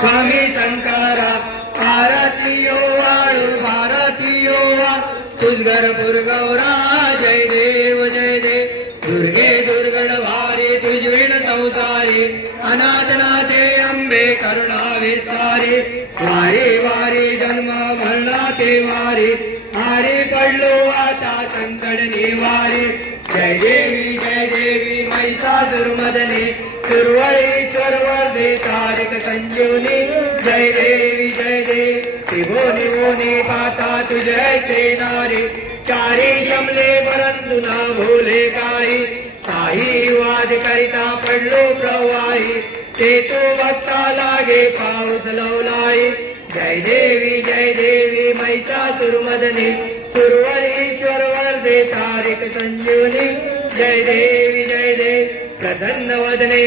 स्वामी शंकरा आरतियो वाळू भारतीयो वा तुझगरपूर गौरा जय देव दुर्गे दुर्गण वारी तुझविण संसारी अनाथनाथे अंबे करुणा विस्तारी वारी वारी जन्म मरणाचे वारी हारी पडलो आता संकट निवारी जय देवी महिषासुरमर्दिनी सुरवळीश्वर वरदे तारिक संजीवनी जय देवी त्रिभुवनी भुवनी पाता तुझे नारी चारी जमले परंतु ना भूले काही साही वाद करिता पडलो प्रवाही ते तो भक्ता लागे पाऊस लवलाई जय देवी महिषासुरमर्दिनी सुरवळीश्वर वरदे तारिक संजीवनी जय देवी प्रसन्न वदने